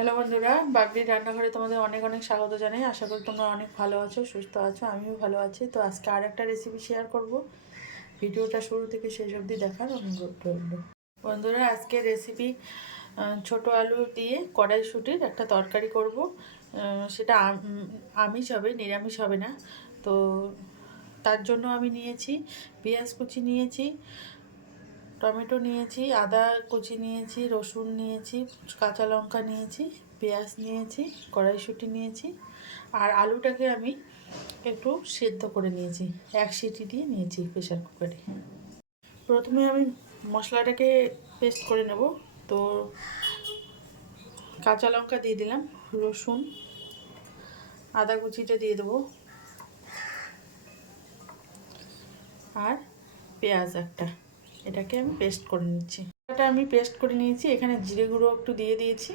Hello বন্ধুরা, বাবলির রান্নাঘরে তোমাদের অনেক অনেক স্বাগত জানাই। আশা করি তোমরা অনেক ভালো আছো, সুস্থ আছো। আমিও ভালো আছি। তো আজকে আর একটা রেসিপি শেয়ার করব। ভিডিওটা শুরু থেকে শেষ অবধি দেখার অনুরোধ রইল। বন্ধুরা, আজকে রেসিপি ছোট আলু দিয়ে কড়াইশুঁটির একটা তরকারি করব। সেটা আমিষ হবে, নিরামিষ হবে না। তো তার জন্য আমি নিয়েছি পেঁয়াজ কুচি, নিয়েছি টমেটো, নিয়েছি আদা কুচি, নিয়েছি রসুন, নিয়েছি কাঁচা লঙ্কা, নিয়েছি পেঁয়াজ, নিয়েছি কড়াইশুঁটি নিয়েছি। আর আলুটাকে আমি একটু সেদ্ধ করে নিয়েছি, 1 সিটি দিয়ে নিয়েছি প্রেশার কুকারে। প্রথমে আমি মশলাটাকে পেস্ট করে নেব। তো কাঁচা লঙ্কা দিয়ে দিলাম, রসুন, আদা কুচিটা দিয়ে দেবো, আর পেঁয়াজ একটা, এটাকে আমি পেস্ট করে নিচ্ছি। এটা আমি পেস্ট করে নিয়েছি। এখানে জিরে গুঁড়ো একটু দিয়ে দিয়েছি।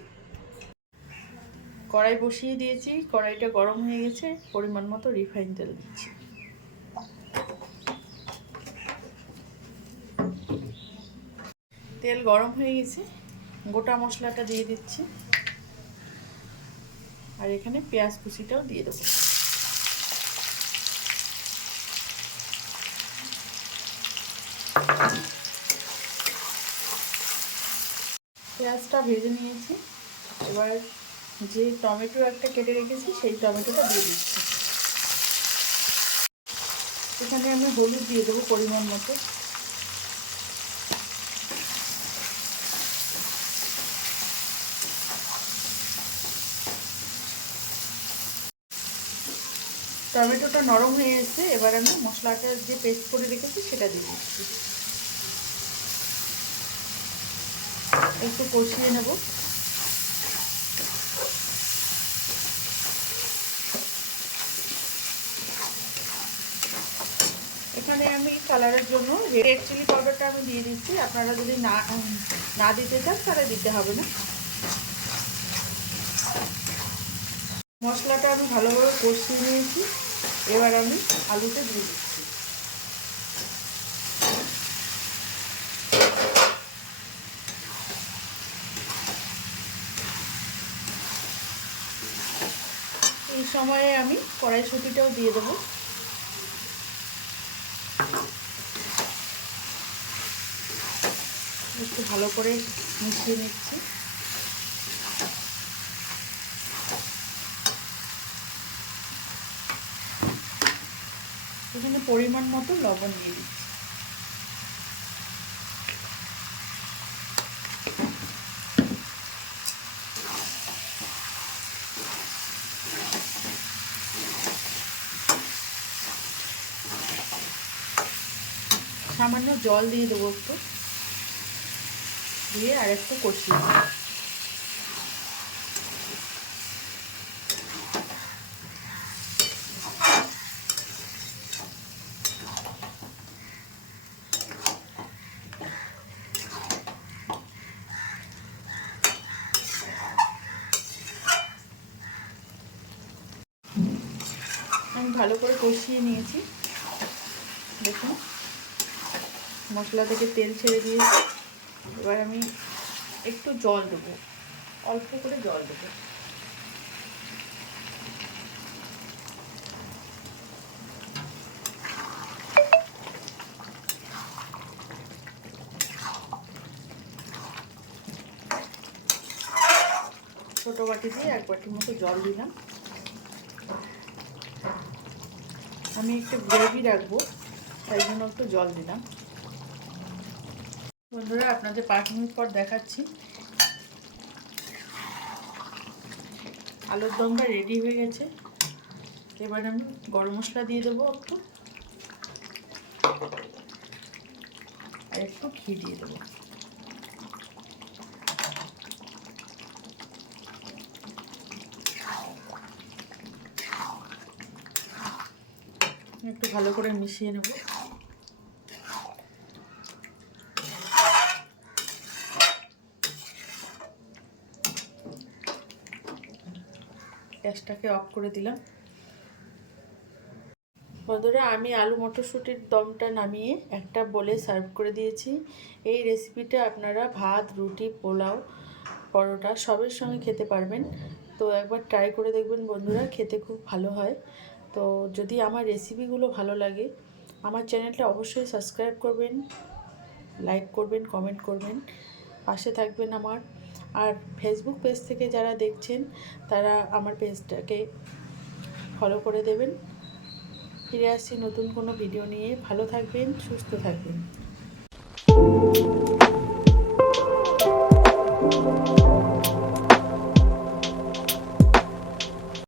কড়াই বসিয়ে দিয়েছি, কড়াইটা গরম হয়ে গেছে। পরিমাণ মতো রিফাইন তেল দিচ্ছি। তেল গরম হয়ে গেছে, গোটা মশলাটা দিয়ে দিচ্ছি, আর এখানে পেঁয়াজ কুচিটাও দিয়ে দেবো। পেঁয়াজটা ভেজে নিয়েছি। এবার যে টমেটো একটা কেটে রেখেছি সেই টমেটোটা দিয়ে দিচ্ছি। এখানে আমি হলুদ দিয়ে দেবো পরিমাণ মতো। টমেটোটা নরম হয়ে এসেছে। এবার আমি মশলাটা যে পেস্ট করে রেখেছি সেটা দিয়ে দিচ্ছি। একটু কষিয়ে নেব। এখানে আমি কালারের জন্য রেড চিলি পাউডারটা আমি দিয়ে দিচ্ছি। আপনারা যদি না দিতে চান তাহলে দিতে হবে না। মশলাটা আমি ভালোভাবে কষিয়ে নিয়েছি। এবার আমি আলুটা দিয়ে দিচ্ছি। এই সময়ে আমি কড়াইশুঁটিটাও দিয়ে দেবো। একটু ভালো করে মিশিয়ে নিচ্ছি। এখানে পরিমাণ মতো লবণ দিয়ে দিচ্ছি। সামান্য জল দিয়ে দেবো একটু, দিয়ে আর একটু কষিয়ে দেবো। আমি ভালো করে কষিয়ে নিয়েছি। দেখুন মশলা থেকে তেল ছেড়ে দিয়েছি। এবার আমি একটু জল দেবো, অল্প করে জল দেবো। ছোটো বাটি দিয়ে 1 বাটির মতো জল দিলাম। আমি একটু গ্রেভি রাখবো, তাই জন্য একটু জল দিলাম। বন্ধুরা, আপনাদের 5 মিনিট পর দেখাচ্ছি। আলুর দমটা রেডি হয়ে গেছে। এবার আমি গরম মশলা দিয়ে দেবো একটু, আর একটু ঘি দিয়ে দেবো। একটু ভালো করে মিশিয়ে নেব। গ্যাসটাকে অফ করে দিলাম। বন্ধুরা, আমি আলু মটরশুঁটির দমটা নামিয়ে একটা বলে সার্ভ করে দিয়েছি। এই রেসিপিটা আপনারা ভাত, রুটি, পোলাও পরোটা সবের সঙ্গে খেতে পারবেন। তো একবার ট্রাই করে দেখবেন বন্ধুরা, খেতে খুব ভালো হয়। তো যদি আমার রেসিপিগুলো ভালো লাগে আমার চ্যানেলটা অবশ্যই সাবস্ক্রাইব করবেন, লাইক করবেন, কমেন্ট করবেন, পাশে থাকবেন আমার। আর ফেসবুক পেজ থেকে যারা দেখছেন তারা আমার পেজটাকে ফলো করে দেবেন। ফিরে আসছি নতুন কোনো ভিডিও নিয়ে। ভালো থাকবেন, সুস্থ থাকবেন।